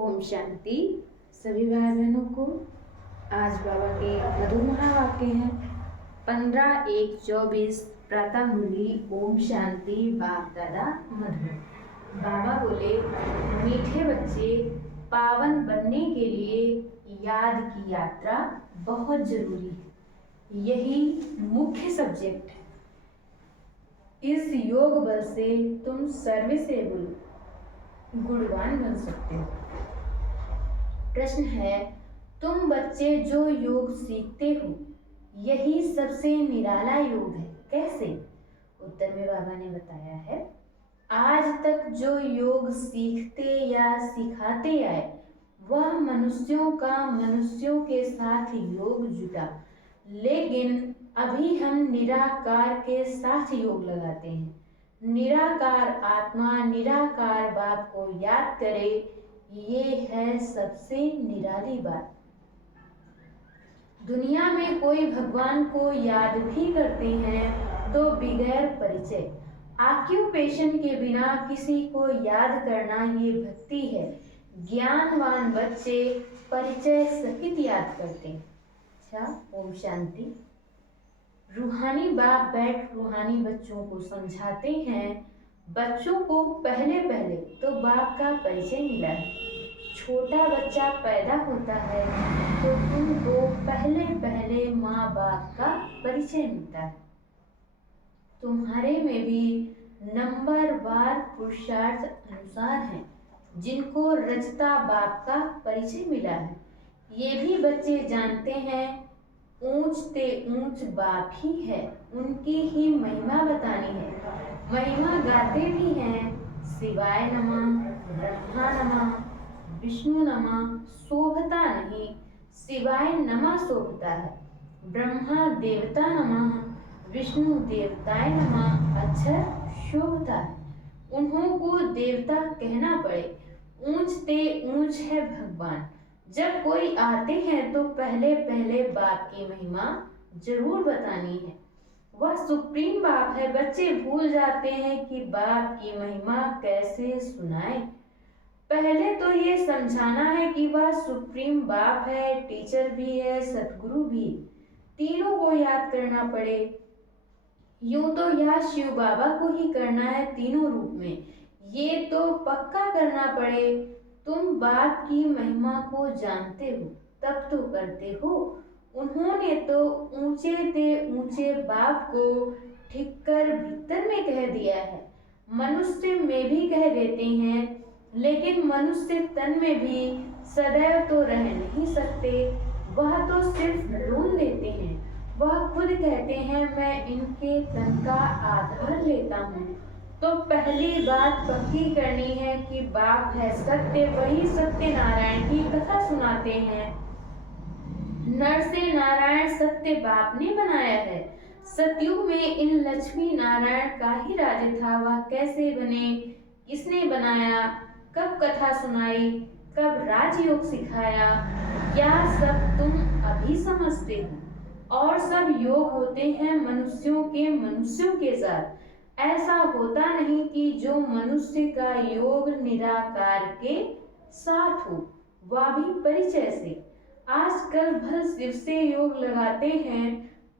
ओम शांति। सभी भाई बहनों को आज बाबा के मधुर महावाक्य हैं। 15/1/24 प्रातः मुरली। ओम शांति। बाप दादा मधुर। बाबा बोले, मीठे बच्चे, पावन बनने के लिए याद की यात्रा बहुत जरूरी है। यही मुख्य सब्जेक्ट है। इस योग बल से तुम सर्विसेबल गुणवान बन सकते हो। प्रश्न है, तुम बच्चे जो योग सीखते हो यही सबसे निराला योग है, कैसे? उत्तर में बाबा ने बताया है, आज तक जो योग सीखते या सिखाते आए वह मनुष्यों का मनुष्यों के साथ योग जुटा, लेकिन अभी हम निराकार के साथ योग लगाते हैं। निराकार आत्मा निराकार बाप को याद करे, ये है सबसे निराली बात। दुनिया में कोई भगवान को याद भी करते हैं तो बगैर परिचय, ऑक्यूपेशन के बिना किसी को याद करना ये भक्ति है। ज्ञानवान बच्चे परिचय सहित याद करते हैं। अच्छा, ओम शांति। रूहानी बाप बैठ रूहानी बच्चों को समझाते हैं। बच्चों को पहले पहले तो बाप का परिचय मिला है। छोटा बच्चा पैदा होता है तो तुमको पहले पहले माँ बाप का परिचय मिलता है। तुम्हारे में भी नंबरवार पुरुषार्थ अनुसार हैं जिनको रचता बाप का परिचय मिला है। ये भी बच्चे जानते हैं ऊंच ते ऊंच बाप ही है, उनकी ही महिमा बतानी है। महिमा गाते भी हैं, शिवाय नमः, ब्रह्मा नमः, विष्णु नमः शोभता नहीं, शिवाय नमः शोभता है। ब्रह्मा देवता नमः, विष्णु देवताय नमः अक्षर शोभता है। उन्हों को देवता कहना पड़े, ऊंच ते ऊंच है भगवान। जब कोई आते हैं तो पहले पहले बाप की महिमा जरूर बतानी है। वह सुप्रीम बाप है। बच्चे भूल जाते हैं कि बाप की महिमा कैसे सुनाए। पहले तो ये समझाना है कि वह सुप्रीम बाप है, टीचर भी है, सतगुरु भी। तीनों को याद करना पड़े। यूं तो याद शिव बाबा को ही करना है तीनों रूप में, ये तो पक्का करना पड़े। तुम बाप की महिमा को जानते हो तब तो करते हो। उन्होंने तो ऊंचे ते ऊंचे बाप को ठिक्कर भीतर में कह दिया है। मनुष्य में भी कह देते हैं, लेकिन मनुष्य तन में भी सदैव तो रह नहीं सकते। वह तो सिर्फ लोन लेते हैं। वह खुद कहते हैं, मैं इनके तन का आधार लेता हूँ। तो पहली बात पक्की करनी है कि बाप है सत्य, वही सत्य नारायण की कथा सुनाते हैं। नर से नारायण सत्य बाप ने बनाया है। सतयुग में इन लक्ष्मी नारायण का ही राज्य था। वह कैसे बने, किसने बनाया, कब कथा सुनाई, कब राजयोग सिखाया, यह सब तुम अभी समझते हो। और सब योग होते हैं मनुष्यों के साथ। ऐसा होता नहीं कि जो मनुष्य का योग निराकार के साथ हो, वह भी परिचय से। आजकल भल शिव से योग लगाते हैं,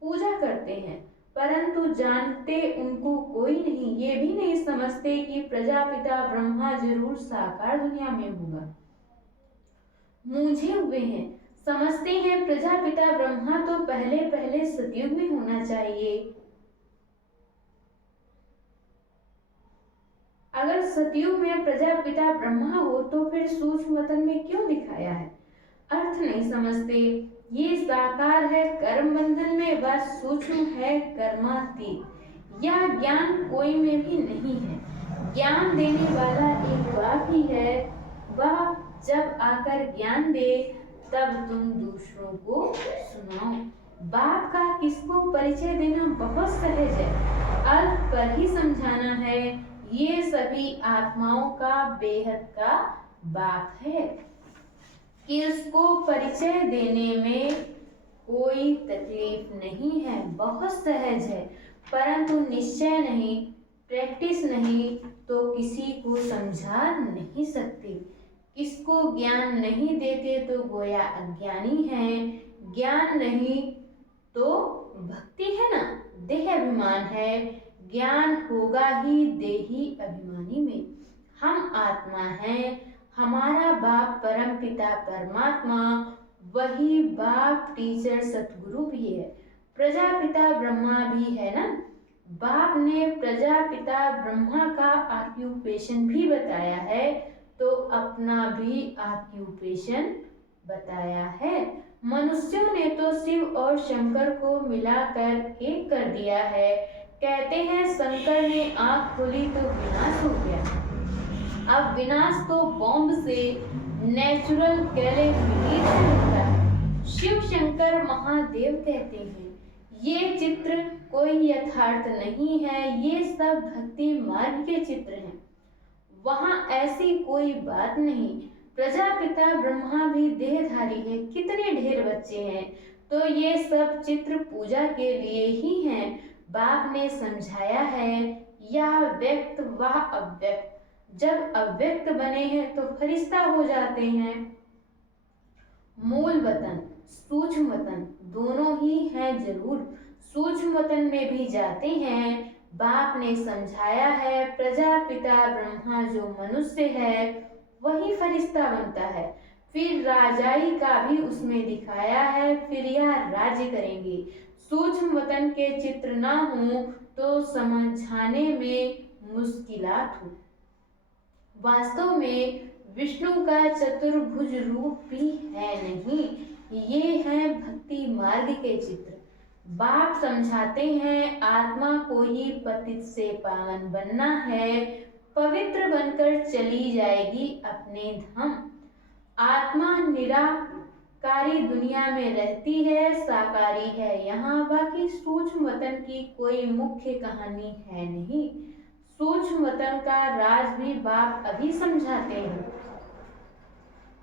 पूजा करते हैं, परंतु जानते उनको कोई नहीं। ये भी नहीं समझते कि प्रजापिता ब्रह्मा जरूर साकार दुनिया में होगा। मूंझे हुए हैं, समझते हैं प्रजापिता ब्रह्मा तो पहले पहले सतयुग में होना चाहिए। अगर सतयुग में प्रजापिता ब्रह्मा हो तो फिर सूक्ष्म तन में क्यों दिखाया है? अर्थ नहीं समझते। ये साकार है कर्म बंधन में, वह सूक्ष्म है कर्मातीत। यह ज्ञान कोई में भी नहीं है। ज्ञान देने वाला एक बाप ही है। वह जब आकर ज्ञान दे तब तुम दूसरों को सुनाओ। बाप का किसको परिचय देना बहुत सहज है, अर्थ पर ही समझाना है। ये सभी आत्माओं का बेहद का बाप है कि उसको परिचय देने में कोई तकलीफ नहीं है, बहुत सहज है। परंतु निश्चय नहीं, प्रैक्टिस नहीं तो किसी को समझा नहीं सकती। इसको ज्ञान नहीं देते तो गोया अज्ञानी हैं। ज्ञान नहीं तो भक्ति है ना, देह अभिमान है। ज्ञान होगा ही देही अभिमानी में। हम आत्मा हैं, हमारा बाप परम पिता परमात्मा, वही बाप टीचर सतगुरु भी है। प्रजापिता ब्रह्मा भी है ना। बाप ने प्रजापिता ब्रह्मा का ऑक्यूपेशन भी बताया है, तो अपना भी ऑक्यूपेशन बताया है। मनुष्यों ने तो शिव और शंकर को मिलाकर एक कर दिया है। कहते हैं शंकर ने आंख खोली तो विनाश हो गया। अब विनाश तो बॉम्ब से, नेचुरल कैलेमिटी से होता है। शिव शंकर महादेव कहते हैं। ये चित्र कोई यथार्थ नहीं है, ये सब भक्ति मार्ग के चित्र हैं। वहां ऐसी कोई बात नहीं। प्रजापिता ब्रह्मा भी देहधारी है, कितने ढेर बच्चे हैं, तो ये सब चित्र पूजा के लिए ही हैं। बाप ने समझाया है, यह व्यक्त वह अव्यक्त। जब अव्यक्त बने हैं तो फरिश्ता हो जाते हैं। मूल वतन सूक्ष्म वतन दोनों ही हैं जरूर। सूक्ष्म वतन में भी जाते हैं। बाप ने समझाया है, प्रजापिता ब्रह्मा जो मनुष्य है वही फरिश्ता बनता है। फिर राजाई का भी उसमें दिखाया है, फिर यह राज्य करेंगे। सूक्ष्म वतन के चित्र ना हो तो समझाने में मुश्किलात हो। वास्तव में विष्णु का चतुर्भुज रूप भी है नहीं, ये हैं भक्ति मार्ग के चित्र। बाप समझाते हैं, आत्मा को ही पतित से पावन बनना है, पवित्र बनकर चली जाएगी अपने धाम। आत्मा निराकारी दुनिया में रहती है, साकारी है यहाँ। बाकी सूक्ष्म वतन की कोई मुख्य कहानी है नहीं। सूक्ष्म वतन का राज भी बाप अभी समझाते हैं।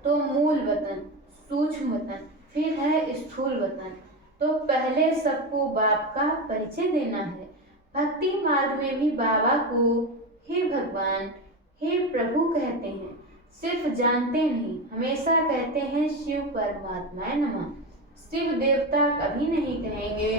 तो मूल वतन, सूक्ष्म वतन, फिर है स्थूल वतन। तो पहले सबको बाप का परिचय देना है। भक्ति मार्ग में भी बाबा को हे भगवान, हे प्रभु कहते हैं। सिर्फ जानते नहीं, हमेशा कहते हैं शिव परमात्माय नमः। शिव देवता कभी नहीं कहेंगे,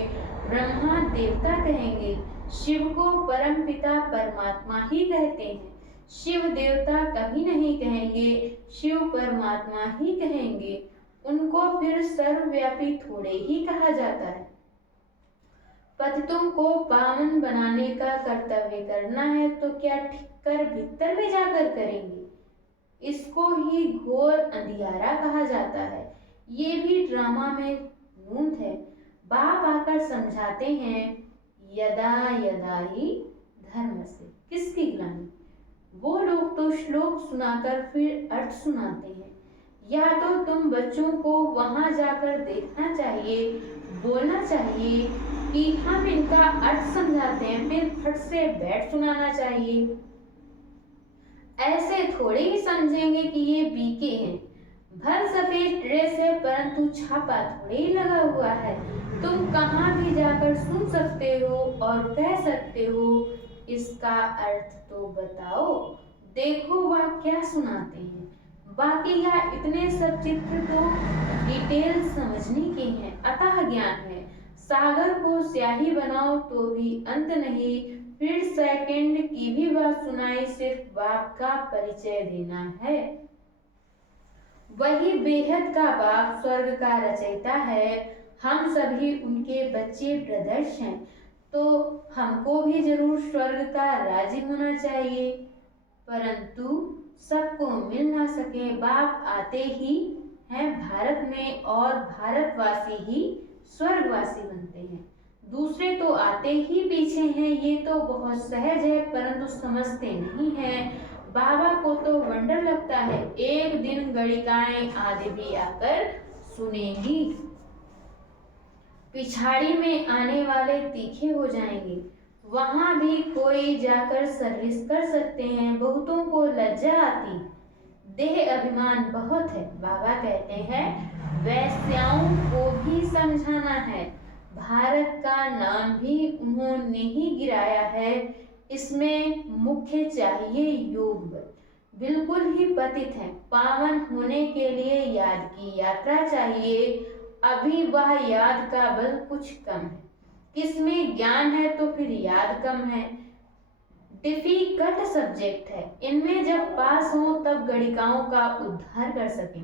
ब्रह्मा देवता कहेंगे। शिव को परम पिता परमात्मा ही कहते हैं। शिव देवता कभी नहीं कहेंगे, शिव परमात्मा ही कहेंगे। उनको फिर सर्वव्यापी थोड़े ही कहा जाता है। पतितों को पावन बनाने का कर्तव्य करना है तो क्या ठिक्कर भीतर में जाकर करेंगे। इसको ही घोर अंधियारा कहा जाता है। ये भी ड्रामा में गूंथ है। बाप आकर समझाते हैं, यदा यदा ही धर्म से किसकी ग्लानि। वो लोग तो श्लोक सुनाकर फिर अर्थ सुनाते हैं। या तो तुम बच्चों को वहां जाकर देखना चाहिए, बोलना चाहिए कि हम इनका अर्थ समझाते हैं, फिर फट से बैठ सुनाना चाहिए। ऐसे थोड़े ही समझेंगे कि ये बीके हैं। भर सफेद ड्रेस है परंतु छापा थोड़े ही लगा हुआ है। तुम कहाँ भी जाकर सुन सकते हो और कह सकते हो, इसका अर्थ तो बताओ। देखो वह क्या सुनाते हैं। बाकी यह इतने सब चित्र तो डिटेल समझने के हैं। अतः ज्ञान है। सागर को स्याही बनाओ तो भी अंत नहीं। फिर सेकंड की भी बात सुनाई, सिर्फ बाप का परिचय देना है। वही बेहद का बाप स्वर्ग का रचयिता है। हम सभी उनके बच्चे ब्रदर्स हैं, तो हमको भी जरूर स्वर्ग का राजी होना चाहिए। परंतु सबको मिल ना सके। बाप आते ही हैं भारत में और भारतवासी ही स्वर्गवासी बनते हैं। दूसरे तो आते ही पीछे हैं, ये तो बहुत सहज है, परंतु समझते नहीं हैं। बाबा को तो वंडर लगता है, एक दिन गणिकाएं आदि भी आकर सुनेंगी। पिछाड़ी में आने वाले तीखे हो जाएंगे। वहां भी कोई जाकर सर्विस कर सकते हैं। बहुतों को लज्जा आती, देह अभिमान बहुत है। बाबा कहते हैं वैश्याओं को भी समझाना है। भारत का नाम भी उन्होंने ही गिराया है। इसमें मुख्य चाहिए योग बल। बिल्कुल ही पतित हैं। पावन होने के लिए याद की यात्रा चाहिए। अभी वह याद का बल कुछ कम है। किसमें ज्ञान है तो फिर याद कम है। डिफिकल्ट सब्जेक्ट है। इनमें जब पास हो तब गणिकाओं का उद्धार कर सकें।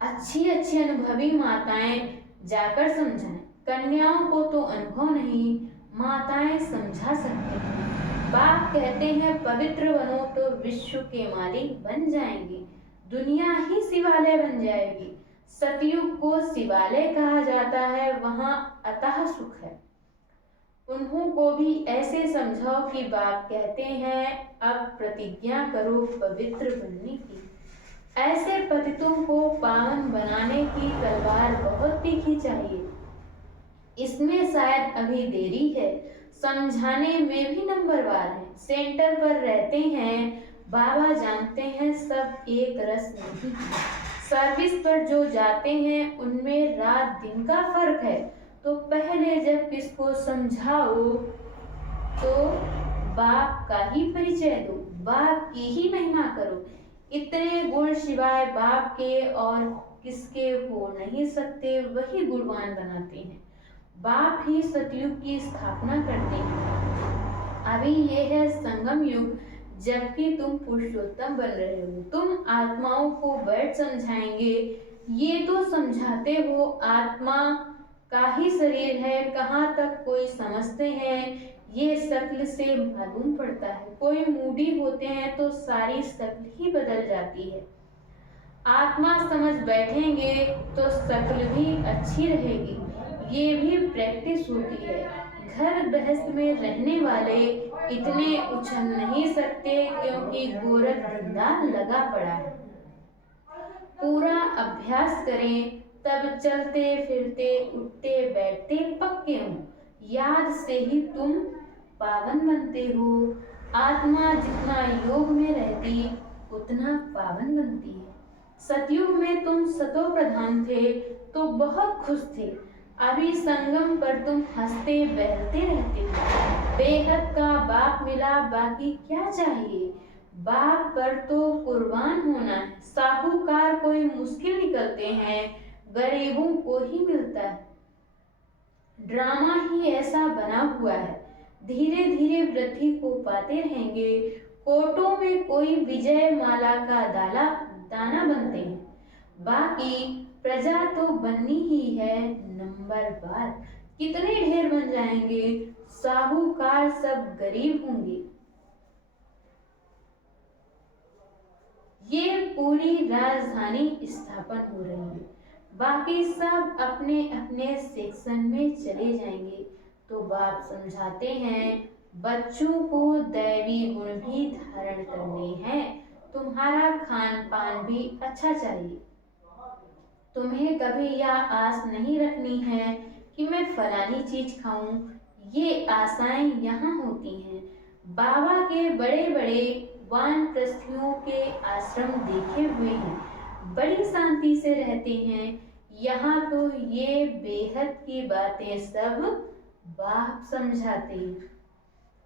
अच्छी अच्छी अनुभवी माताएं जाकर समझाएं। कन्याओं को तो अनुभव नहीं, माताएं समझा सकते हैं। बाप कहते हैं पवित्र बनो तो विश्व के मालिक बन जाएंगे। दुनिया ही शिवालय बन जाएगी। सतयुग को शिवालय कहा जाता है, वहां अतः सुख है। उन्हों को भी ऐसे समझाओ कि बाप कहते हैं अब प्रतिज्ञा करो पवित्र बनने की। ऐसे पतितों को पावन बनाने की तलवार बहुत तीखी चाहिए। इसमें शायद अभी देरी है। समझाने में भी नंबरवार है। सेंटर पर रहते हैं। बाबा जानते हैं सब एक रस नहीं है। सर्विस पर जो जाते हैं उनमें रात दिन का फर्क है। तो पहले जब किसको समझाओ तो बाप का ही परिचय दो, बाप की ही महिमा करो। इतने गुण सिवाय बाप के और किसके हो नहीं सकते, वही गुणवान बनाते हैं। बाप ही सतयुग की स्थापना करते हैं। अभी ये है संगम युग, जबकि तुम पुरुषोत्तम बन रहे हो। तुम आत्माओं को बैठ समझाएंगे। ये तो समझाते हो आत्मा का ही शरीर है, कहाँ तक कोई समझते हैं ये शक्ल से मालूम पड़ता है। कोई मूडी होते हैं तो सारी शक्ल ही बदल जाती है। आत्मा समझ बैठेंगे तो शक्ल भी अच्छी रहेगी। ये भी प्रैक्टिस होती है। घर गृहस्थ में रहने वाले इतने उछल नहीं सकते क्योंकि गोरख धंधा लगा पड़ा है। पूरा अभ्यास करें तब चलते फिरते उठते बैठते पक्के हों। याद से ही तुम पावन बनते हो। आत्मा जितना योग में रहती उतना पावन बनती है। सतयुग में तुम सतो प्रधान थे तो बहुत खुश थे। अभी संगम पर तुम हंसते बहलते रहते हो। बेहद का बाप मिला, बाकी क्या चाहिए। बाप पर तो कुर्बान होना है। साहूकार कोई मुश्किल निकलते हैं, गरीबों को ही मिलता है। ड्रामा ही ऐसा बना हुआ है। धीरे धीरे वृद्धि को पाते रहेंगे। कोटों में कोई विजय माला का दाना बनते हैं। बाकी प्रजा तो बननी ही है नंबरवार। कितने ढेर बन जाएंगे। साहूकार सब गरीब होंगे। ये पूरी राजधानी स्थापन हो रही है। बाकी सब अपने अपने सेक्शन में चले जाएंगे। तो बाप समझाते हैं बच्चों को दैवी गुण भी धारण करने हैं। तुम्हारा खान पान भी अच्छा चाहिए। तुम्हें कभी यह आस नहीं रखनी है कि मैं फलानी चीज खाऊं। ये आशाएं यहाँ होती हैं। बाबा के बड़े बड़े वानप्रस्थियों के आश्रम देखे हुए हैं। बड़ी शांति से रहते हैं। यहाँ तो ये बेहद की बातें सब बाप समझाते हैं।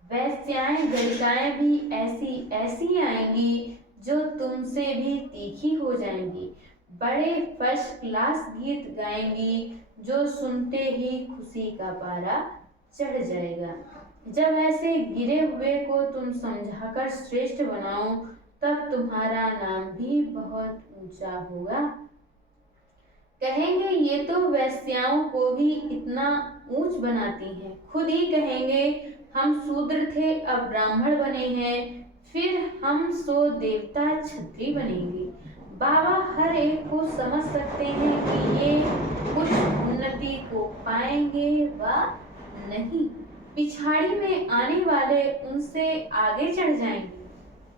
वैश्याएं गणिकाएं भी ऐसी ऐसी आएंगी जो तुमसे भी तीखी हो जाएंगी। बड़े फर्स्ट क्लास गीत गाएंगी जो सुनते ही खुशी का पारा चढ़ जाएगा। जब ऐसे गिरे हुए को तुम समझाकर श्रेष्ठ बनाओ तब तुम्हारा नाम भी बहुत ऊंचा होगा। कहेंगे ये तो वैश्याओं को भी इतना ऊंच बनाती हैं। खुद ही कहेंगे हम शूद्र थे अब ब्राह्मण बने हैं, फिर हम सो देवता क्षत्रिय बनेंगे। बाबा हर एक को समझ सकते हैं कि ये कुछ उन्नति को पाएंगे व नहीं। पिछाड़ी में आने वाले उनसे आगे चढ़ जाएंगे।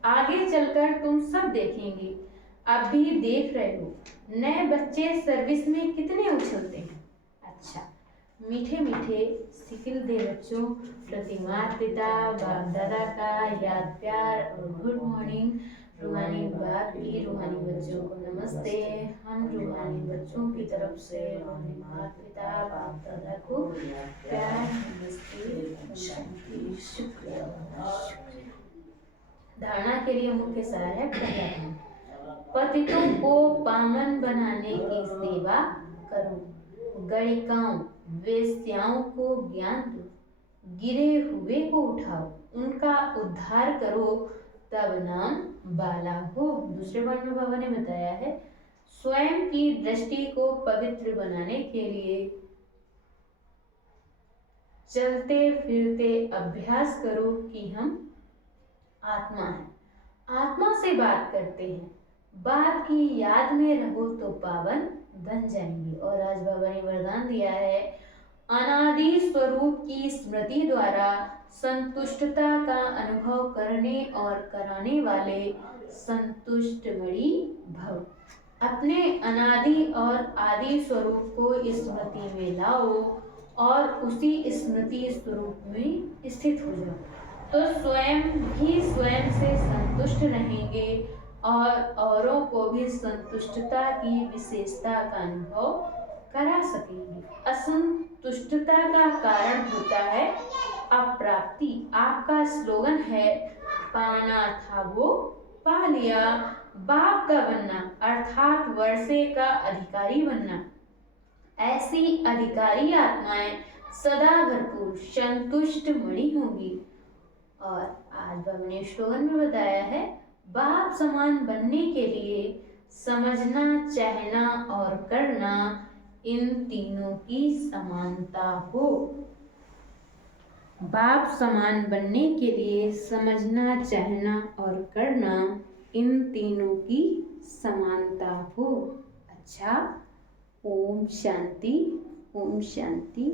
आगे चलकर तुम सब देखेंगे। अब भी देख रहे हो नए बच्चे सर्विस में कितने उछलते हैं। अच्छा, मीठे मीठे सिकिल दे बच्चों प्रति माता पिता बाप दादा का याद प्यार और गुड मॉर्निंग। रूहानी बाप की रूहानी बच्चों को नमस्ते। हम रूहानी बच्चों की तरफ से रूहानी माता पिता बाप दादा को प्यार नमस्ते शांति शुक्रिया। धारणा के लिए मुख्य सार है पहला गुण, पतितों को पावन बनाने की सेवा करो, गणिकाओं वेश्याओं को ज्ञान दो, गिरे हुए को उठाओ, उनका उद्धार करो, तब नाम बाला हो। दूसरे पॉइंट में बाबा ने बताया है स्वयं की दृष्टि को पवित्र बनाने के लिए चलते फिरते अभ्यास करो कि हम आत्मा है, आत्मा से बात करते हैं, बात की याद में रहो तो पावन बन जाएंगे। और आज बाबा ने वरदान दिया है अनादि स्वरूप की स्मृति द्वारा संतुष्टता का अनुभव करने और कराने वाले संतुष्टमणि भव। अपने अनादि और आदि स्वरूप को स्मृति में लाओ और उसी स्मृति स्वरूप में स्थित हो जाओ, तो स्वयं भी स्वयं से संतुष्ट रहेंगे और औरों को भी संतुष्टता की विशेषता का अनुभव करा सकेंगे। असंतुष्टता का कारण होता है अप्राप्ति। आपका स्लोगन है पाना था वो पा लिया, बाप का बनना अर्थात वर्षे का अधिकारी बनना। ऐसी अधिकारी आत्माएं सदा भरपूर संतुष्ट मणि होंगी। और आज बाबा ने स्लोगन में बताया है बाप समान बनने के लिए समझना, चाहना और करना, इन तीनों की समानता हो। बाप समान बनने के लिए समझना, चाहना और करना, इन तीनों की समानता हो। अच्छा, ओम शांति, ओम शांति।